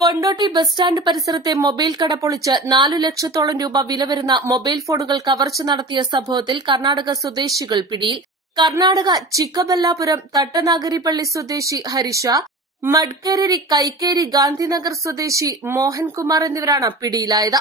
Kondotty bus stand പരിസരത്തെ mobile കട പൊളിച്ച് നാലു ലക്ഷത്തോളം രൂപ വില വരുന്ന മൊബൈൽ ഫോണുകൾ കവർച്ച നടത്തിയ സംഭവത്തിൽ കർണാടക സ്വദേശികൾ പിടിയിൽ കർണാടക ചിക്കബല്ലാപുരം തട്ടനാഗരിപ്പള്ളി സ്വദേശി ഹരിഷ മഡ്കേരി കൈക്കേരി ഗാന്ധിനഗർ സ്വദേശി മോഹൻകുമാർ എന്നിവരാണ് പിടിയിലായത്.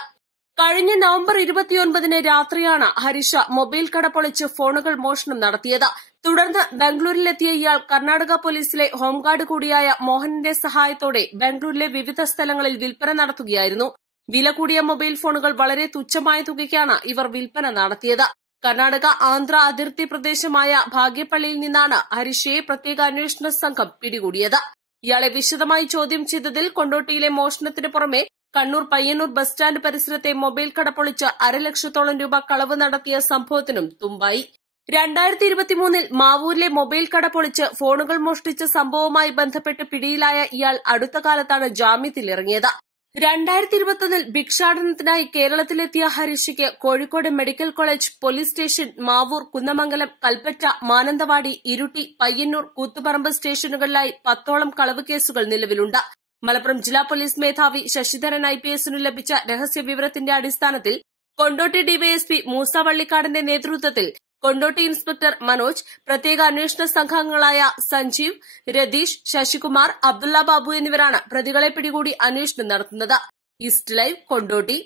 കഴിഞ്ഞ നവംബർ ഇരുപത്തിയൊൻപതിന് രാത്രിയാണ് ഹരിഷ മൊബൈൽ കട പൊളിച്ച് ഫോണുകൾ മോഷണം നടത്തിയത്. തുടർന്ന് ബംഗളൂരിലെത്തിയ ഇയാൾ കർണാടക പോലീസിലെ ഹോംഗാർഡ് കൂടിയായ മോഹനന്റെ സഹായത്തോടെ ബംഗളൂരിലെ വിവിധ സ്ഥലങ്ങളിൽ വിൽപ്പന നടത്തുകയായിരുന്നു. വില കൂടിയ മൊബൈൽ ഫോണുകൾ വളരെ തുച്ഛമായ തുകയ്ക്കാണ് ഇവർ വിൽപ്പന നടത്തിയത്. കർണാടക ആന്ധ്ര അതിർത്തി പ്രദേശമായ ഭാഗ്യപ്പള്ളിയിൽ നിന്നാണ് ഹരിഷയെ പ്രത്യേക അന്വേഷണ സംഘം പിടികൂടിയത്. ഇയാളെ വിശദമായി ചോദ്യം ചെയ്തതിൽ കൊണ്ടോട്ടിയിലെ മോഷണത്തിന് പുറമെ കണ്ണൂർ പയ്യന്നൂർ ബസ് സ്റ്റാൻഡ് പരിസരത്തെ മൊബൈൽ കട പൊളിച്ച് അരലക്ഷത്തോളം രൂപ കളവ് നടത്തിയ സംഭവത്തിനും തുമ്പായി. രണ്ടായിരത്തി ഇരുപത്തിമൂന്നിൽ മാവൂരിലെ മൊബൈൽ കട പൊളിച്ച് ഫോണുകൾ മോഷ്ടിച്ച സംഭവവുമായി ബന്ധപ്പെട്ട് പിടിയിലായ ഇയാൾ അടുത്ത കാലത്താണ് ജാമ്യത്തിലിറങ്ങിയത്. രണ്ടായിരത്തി ഇരുപത്തൊന്നിൽ ഭിക്ഷാടനത്തിനായി കേരളത്തിലെത്തിയ ഹരീഷയ്ക്ക് Kozhikode medical college police station Mavoor Kunnamangalam Kalpetta Mananthavady Iritty Payyanur Koothuparamba സ്റ്റേഷനുകളിലായി പത്തോളം കളവ് കേസുകൾ നിലവിലുണ്ട്. മലപ്പുറം ജില്ലാ പോലീസ് മേധാവി ശശിധരൻ ഐ പി എസിനു ലഭിച്ച രഹസ്യവിവരത്തിന്റെ അടിസ്ഥാനത്തിൽ കൊണ്ടോട്ടി ഡിവൈഎസ്പി മൂസ വള്ളിക്കാടിന്റെ നേതൃത്വത്തിൽ കൊണ്ടോട്ടി ഇൻസ്പെക്ടർ മനോജ് പ്രത്യേക അന്വേഷണ സംഘങ്ങളായ സഞ്ജീവ് രതീഷ് ശശികുമാർ അബ്ദുള്ള ബാബു എന്നിവരാണ് പ്രതികളെ പിടികൂടി അന്വേഷണം നടത്തുന്നത്. East Live Kondotty.